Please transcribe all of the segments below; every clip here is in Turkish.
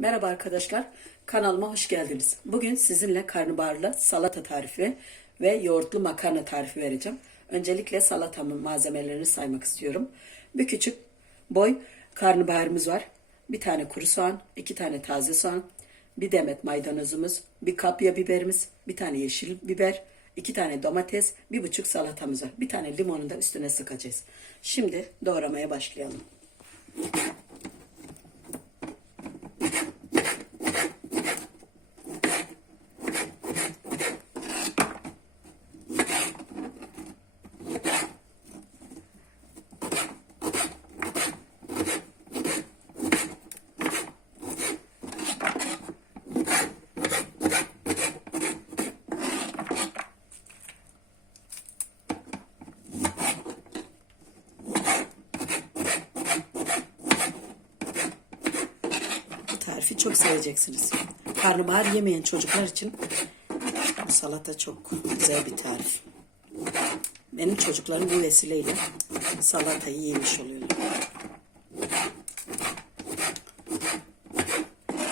Merhaba arkadaşlar, kanalıma hoş geldiniz. Bugün sizinle karnabaharlı salata tarifi ve yoğurtlu makarna tarifi vereceğim. Öncelikle salatamın malzemelerini saymak istiyorum. Bir küçük boy karnabaharımız var. Bir tane kuru soğan, iki tane taze soğan, bir demet maydanozumuz, bir kapya biberimiz, bir tane yeşil biber, iki tane domates, bir buçuk salatamız var. Bir tane limonu da üstüne sıkacağız. Şimdi doğramaya başlayalım. Bu seveceksiniz. Karnabahar yemeyen çocuklar için bu salata çok güzel bir tarif. Benim çocuklarım bu vesileyle salatayı yemiş oluyorlar.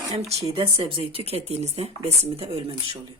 Hem çiğde sebzeyi tükettiğinizde besimi de ölmemiş oluyor.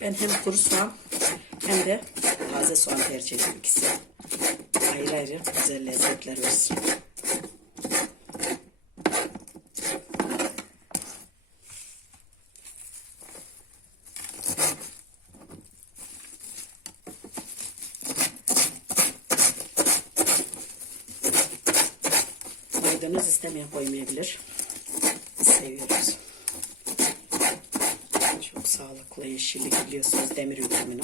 Ben hem kuru soğan hem de taze soğan tercih ediyorum ikisi. Ayrı ayrı güzel lezzetler versin. Maydanoz istemeyen koymayabilir. Seviyoruz. Sağlıklı yeşillik biliyorsunuz demir vitamini.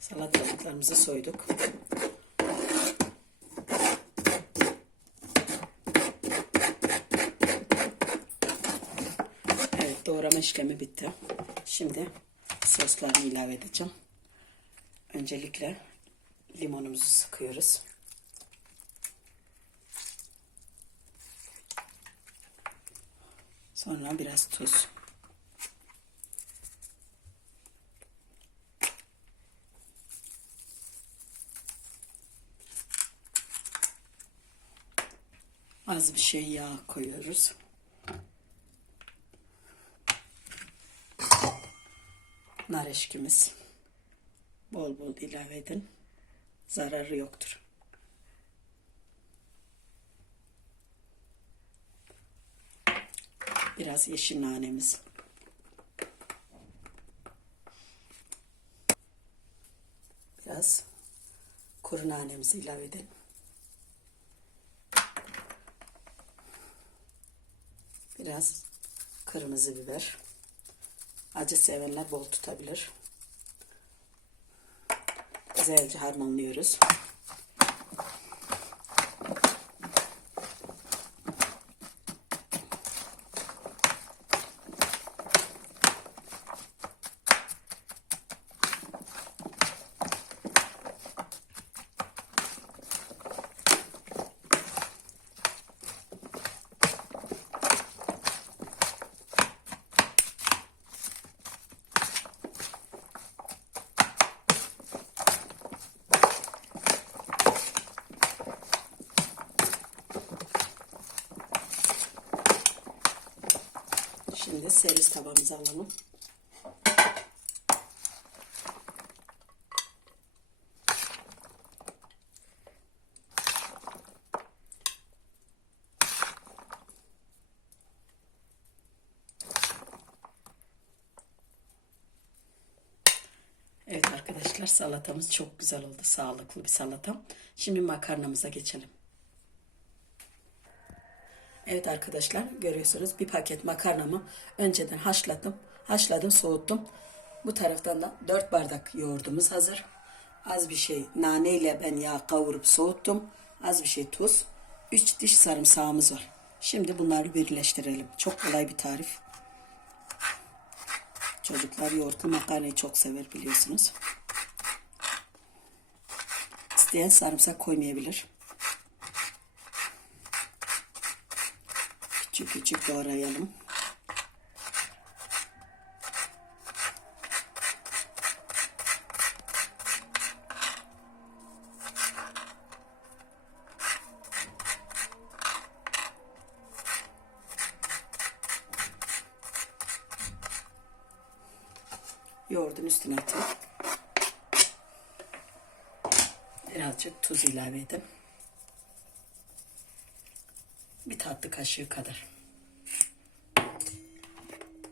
Salatalıklarımızı soyduk. Evet doğrama işlemi bitti. Şimdi soslarını ilave edeceğim. Öncelikle limonumuzu sıkıyoruz. Sonra biraz tuz. Az bir şey yağ koyuyoruz. Nar eşkimiz. Bol bol ilave edin. Zararı yoktur. Biraz yeşil nanemiz. Biraz kuru nanemizi ilave edin. Biraz kırmızı biber. Acı sevenler bol tutabilir. Güzelce harmanlıyoruz. Servis tabağımıza alalım. Evet arkadaşlar salatamız çok güzel oldu. Sağlıklı bir salata. Şimdi makarnamıza geçelim. Evet arkadaşlar görüyorsunuz bir paket makarnamı önceden haşladım. Haşladım soğuttum. Bu taraftan da 4 bardak yoğurdumuz hazır. Az bir şey nane ile ben yağ kavurup soğuttum. Az bir şey tuz. 3 diş sarımsağımız var. Şimdi bunları birleştirelim. Çok kolay bir tarif. Çocuklar yoğurtlu makarnayı çok sever biliyorsunuz. İsteyen sarımsak koymayabilir. Küçük küçük doğrayalım. Yoğurdun üstüne atıp birazcık tuz ilave edin. Bir tatlı kaşığı kadar.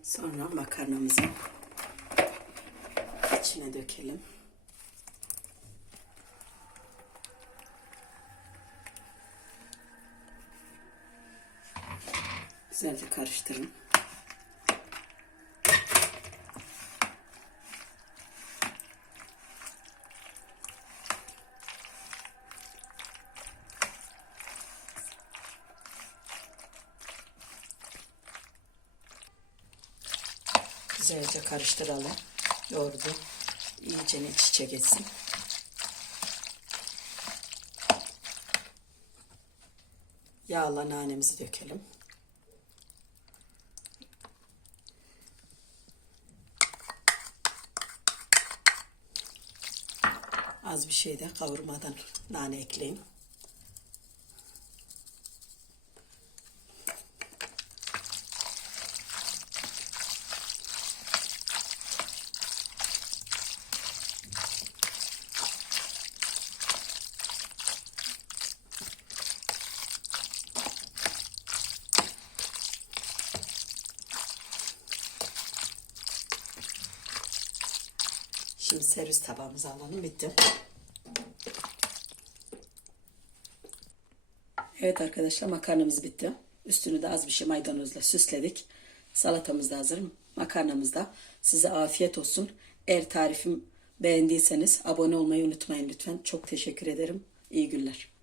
Sonra makarnamızı içine dökelim. Güzelce karıştırın. Güzelce karıştıralım. Yoğurdu iyice iç içe geçsin. Yağla nanemizi dökelim. Az bir şey de kavurmadan nane ekleyin. Şimdi servis tabağımıza alalım. Bitti. Evet arkadaşlar makarnamız bitti. Üstünü de az bir şey maydanozla süsledik. Salatamız da hazır. Makarnamız da. Size afiyet olsun. Eğer tarifim beğendiyseniz abone olmayı unutmayın lütfen. Çok teşekkür ederim. İyi günler.